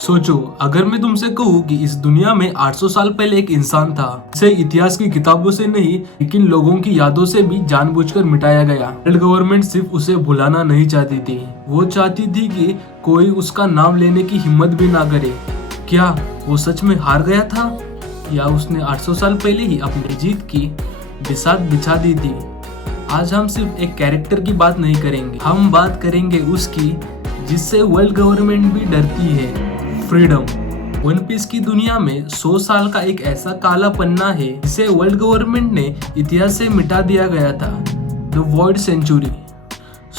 सोचो, अगर मैं तुमसे कहूँ कि इस दुनिया में 800 साल पहले एक इंसान था जिसे इतिहास की किताबों से नहीं लेकिन लोगों की यादों से भी जानबूझकर मिटाया गया। वर्ल्ड गवर्नमेंट सिर्फ उसे भुलाना नहीं चाहती थी, वो चाहती थी कि कोई उसका नाम लेने की हिम्मत भी ना करे। क्या वो सच में हार गया था या उसने 800 साल पहले ही अपनी जीत की बिसात बिछा दी थी? आज हम सिर्फ एक कैरेक्टर की बात नहीं करेंगे, हम बात करेंगे उसकी जिससे वर्ल्ड गवर्नमेंट भी डरती है, फ्रीडम। वन पीस की दुनिया में 100 साल का एक ऐसा काला पन्ना है जिसे वर्ल्ड गवर्नमेंट ने इतिहास से मिटा दिया गया था, द वॉइड सेंचुरी।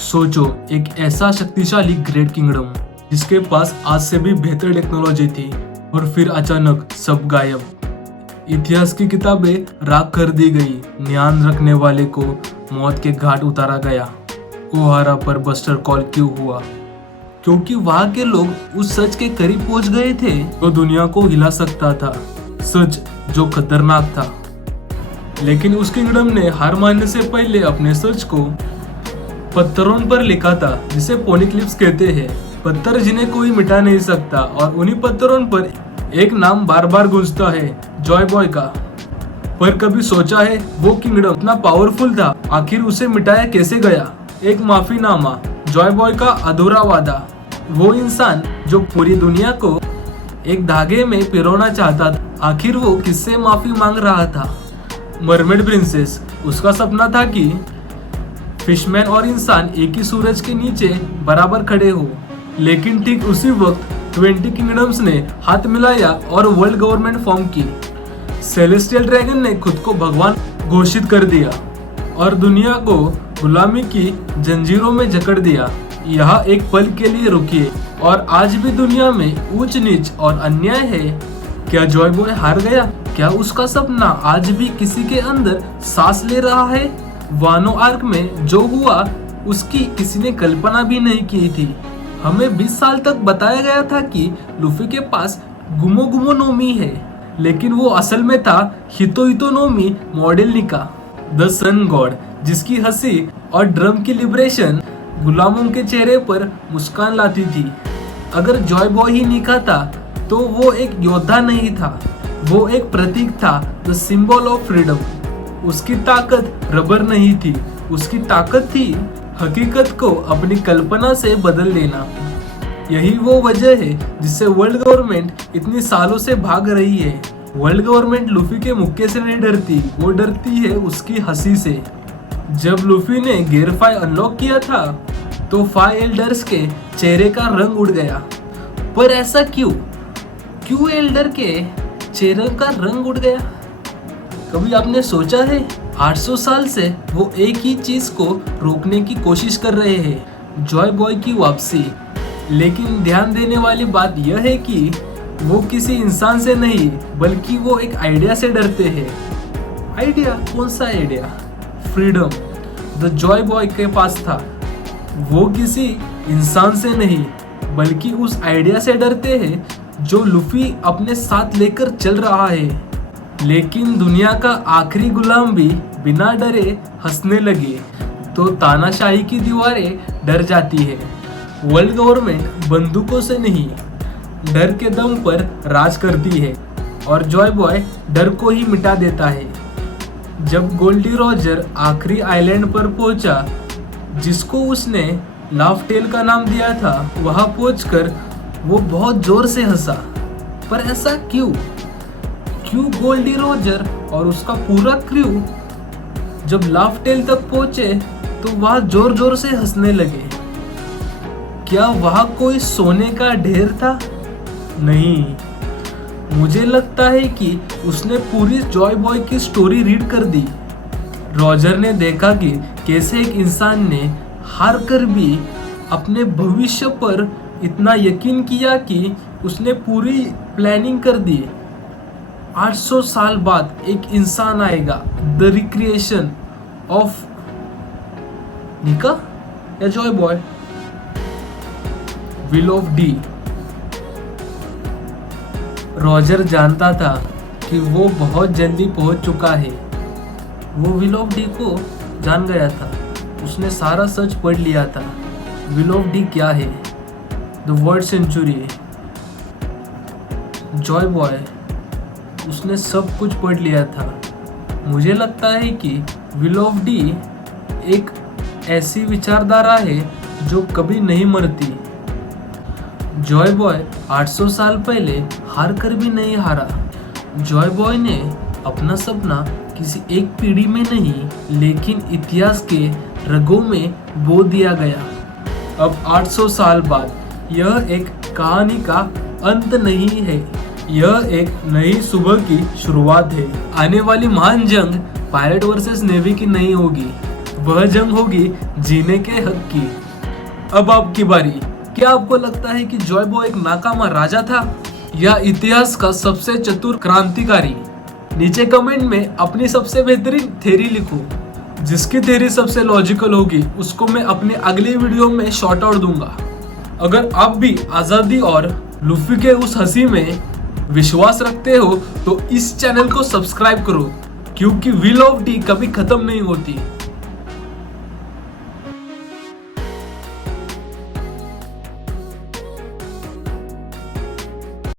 सोचो, एक ऐसा शक्तिशाली ग्रेट किंगडम जिसके पास आज से भी बेहतर टेक्नोलॉजी थी और फिर अचानक सब गायब। इतिहास की किताबें राख कर दी गई, ध्यान रखने वाले को मौत के घाट उतारा गया। ओहारा पर बस्टर कॉल क्यों हुआ? क्योंकि वहां के लोग उस सच के करीब पहुंच गए थे जो दुनिया को हिला सकता था, सच जो खतरनाक था। लेकिन उस किंगडम ने हार मानने से पहले अपने सच को पत्थरों पर लिखा था, जिसे पोनिक्लिप्स कहते हैं। पत्थर जिन्हें कोई मिटा नहीं सकता, और उन्हीं पत्थरों पर एक नाम बार बार गूंजता है, जॉय बॉय का। पर कभी सोचा है वो किंगडम इतना पावरफुल था, आखिर उसे मिटाया कैसे गया? एक माफीनामा, जॉय बॉय का अधूरा वादा। वो इंसान जो पूरी दुनिया को एक धागे में पिरोना चाहता था, आखिर वो किससे माफी मांग रहा था? मरमेड प्रिंसेस, उसका सपना था कि फिशमैन और इंसान एक ही सूरज के नीचे बराबर खड़े हो। लेकिन ठीक उसी वक्त 20 किंगडम्स ने हाथ मिलाया और वर्ल्ड गवर्नमेंट फॉर्म की। सेलेस्टियल ड्रैगन ने खुद को भगवान घोषित कर दिया और दुनिया को गुलामी की जंजीरों में जकड़ दिया। यहाँ एक पल के लिए रुकिए, और आज भी दुनिया में ऊंच नीच और अन्याय है। क्या जॉय बॉय हार गया? क्या उसका सपना आज भी किसी के अंदर सांस ले रहा है? वानो आर्क में जो हुआ उसकी किसी ने कल्पना भी नहीं की थी। हमें 20 साल तक बताया गया था कि लूफी के पास गुमो गुमो नोमी है, लेकिन वो असल में था हितो हितो नोमी मॉडल निका, द सन गॉड, जिसकी हंसी और ड्रम की लिबरेशन गुलामों के चेहरे पर मुस्कान लाती थी। अगर जॉय बॉय ही निका था तो वो एक योद्धा नहीं था, वो एक प्रतीक था, द सिंबल ऑफ फ्रीडम। उसकी ताकत रबर नहीं थी, उसकी ताकत थी हकीकत को अपनी कल्पना से बदल देना। यही वो वजह है जिससे वर्ल्ड गवर्नमेंट इतनी सालों से भाग रही है। वर्ल्ड गवर्नमेंट लूफी के मुक्के से नहीं डरती, वो डरती है उसकी हंसी से। जब लूफी ने गियर 5 अनलॉक किया था तो 5 एल्डर्स के चेहरे का रंग उड़ गया। पर ऐसा क्यों? क्यों एल्डर के चेहरे का रंग उड़ गया? कभी आपने सोचा है? 800 साल से वो एक ही चीज को रोकने की कोशिश कर रहे हैं, जॉय बॉय की वापसी। लेकिन ध्यान देने वाली बात यह है कि वो किसी इंसान से नहीं बल्कि वो एक आइडिया से डरते हैं। आइडिया? कौन सा idea? Freedom, the Joy boy के पास था। वो किसी इंसान से नहीं बल्कि उस आइडिया से डरते हैं जो लूफी अपने साथ लेकर चल रहा है। लेकिन दुनिया का आखिरी गुलाम भी बिना डरे हंसने लगे तो तानाशाही की दीवारें डर जाती है। वर्ल्ड गवर्नमेंट बंदूकों से नहीं, डर के दम पर राज करती है, और जॉय बॉय डर को ही मिटा देता है। जब गोल्डी रॉजर आखिरी आइलैंड पर पहुंचा जिसको उसने लाफ्टेल का नाम दिया था, वहां पहुंचकर वो बहुत जोर से हंसा। पर ऐसा क्यों? क्यों गोल्डी रॉजर और उसका पूरा क्रू जब लाफ्टेल तक पहुंचे तो वहां जोर जोर से हंसने लगे? क्या वहां कोई सोने का ढेर था? नहीं, मुझे लगता है कि उसने पूरी जॉय बॉय की स्टोरी रीड कर दी। रॉजर ने देखा कि कैसे एक इंसान ने हार कर भी अपने भविष्य पर इतना यकीन किया कि उसने पूरी प्लानिंग कर दी। 800 साल बाद एक इंसान आएगा, द रिक्रिएशन ऑफ निका या Joy boy, will of D. Roger जानता था कि वो बहुत जल्दी पहुंच चुका है। वो विल ऑफ डी को जान गया था, उसने सारा सच पढ़ लिया था। विल ऑफ डी क्या है? The world century, joy boy उसने सब कुछ पढ़ लिया था। मुझे लगता है कि विल ऑफ डी एक ऐसी विचारधारा है जो कभी नहीं मरती। जॉय बॉय 800 साल पहले हार कर भी नहीं हारा। जॉय बॉय ने अपना सपना किसी एक पीढ़ी में नहीं लेकिन इतिहास के रगों में बो दिया गया। अब 800 साल बाद यह एक कहानी का अंत नहीं है, यह एक नई सुबह की शुरुआत है। आने वाली महान जंग पायरेट वर्सेस नेवी की नहीं होगी, वह जंग होगी जीने के हक की। अब आपकी बारी। क्या आपको लगता है कि जॉय बॉय एक नाकामा राजा था या इतिहास का सबसे चतुर क्रांतिकारी? नीचे कमेंट में अपनी सबसे बेहतरीन थ्योरी लिखो। जिसकी थ्योरी सबसे लॉजिकल होगी उसको मैं अपनी अगली वीडियो में शॉर्ट आउट दूंगा। अगर आप भी आजादी और लुफी के उस हंसी में विश्वास रखते हो तो इस चैनल को सब्सक्राइब करो, क्योंकि व्हील ऑफ डी कभी खत्म नहीं होती।